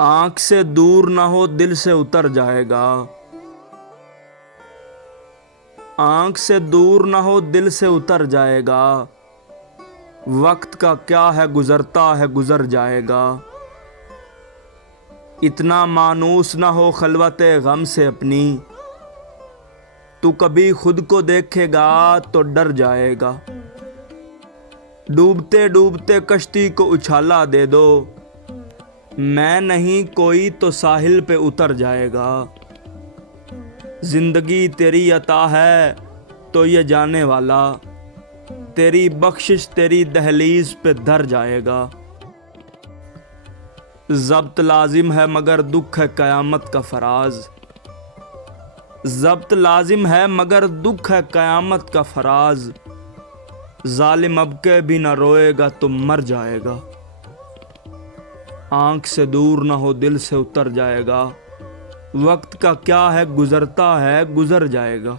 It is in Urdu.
آنکھ سے دور نہ ہو دل سے اتر جائے گا، آنکھ سے دور نہ ہو دل سے اتر جائے گا، وقت کا کیا ہے گزرتا ہے گزر جائے گا، اتنا مانوس نہ ہو خلوت غم سے اپنی، تو کبھی خود کو دیکھے گا تو ڈر جائے گا، ڈوبتے ڈوبتے کشتی کو اچھالا دے دو، میں نہیں کوئی تو ساحل پہ اتر جائے گا، زندگی تیری عطا ہے تو یہ جانے والا، تیری بخشش تیری دہلیز پہ دھر جائے گا، ضبط لازم ہے مگر دکھ ہے قیامت کا فراز، ضبط لازم ہے مگر دکھ ہے قیامت کا فراز، ظالم اب کے بھی نہ روئے گا تو مر جائے گا، آنکھ سے دور نہ ہو دل سے اتر جائے گا، وقت کا کیا ہے گزرتا ہے گزر جائے گا۔